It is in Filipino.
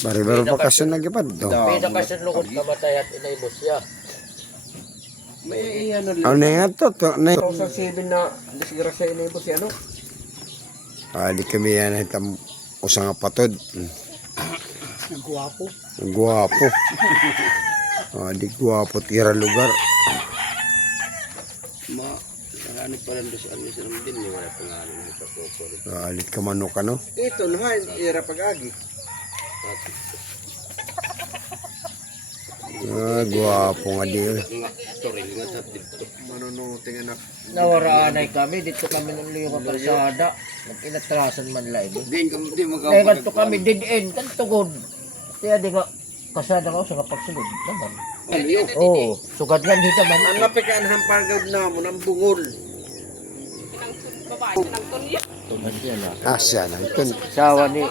Bari-bari bakasyon na gipad do. Pinakasun lukot kamatay at inaibos siya. May ano lang. Ano na nga to? Na, 2007 na disgrasya ini po si ano? di kami yan itam usang patod. Ang guwapo. Guwapo. Di guwapo tira lugar. Marami pa lang doon sa amin sa din. Wala pangalan ng kapoko. Alit ka manok ano? Ito naman, ira pag-agi. Guwapo nga di. Manunuting anak. Nawaraanay kami, dito kami ng liyo ka parsada. Inatrasan man lang. Di mo Kaya kanto kami, dead end, kanto god. Kaya di ka, kasada ka sa kapagsugod. Naman. Oo, sugat nga dito man. Ang napikaan hampagod na mo ng bungol. Tuman siya na. Asya na. Sawa ni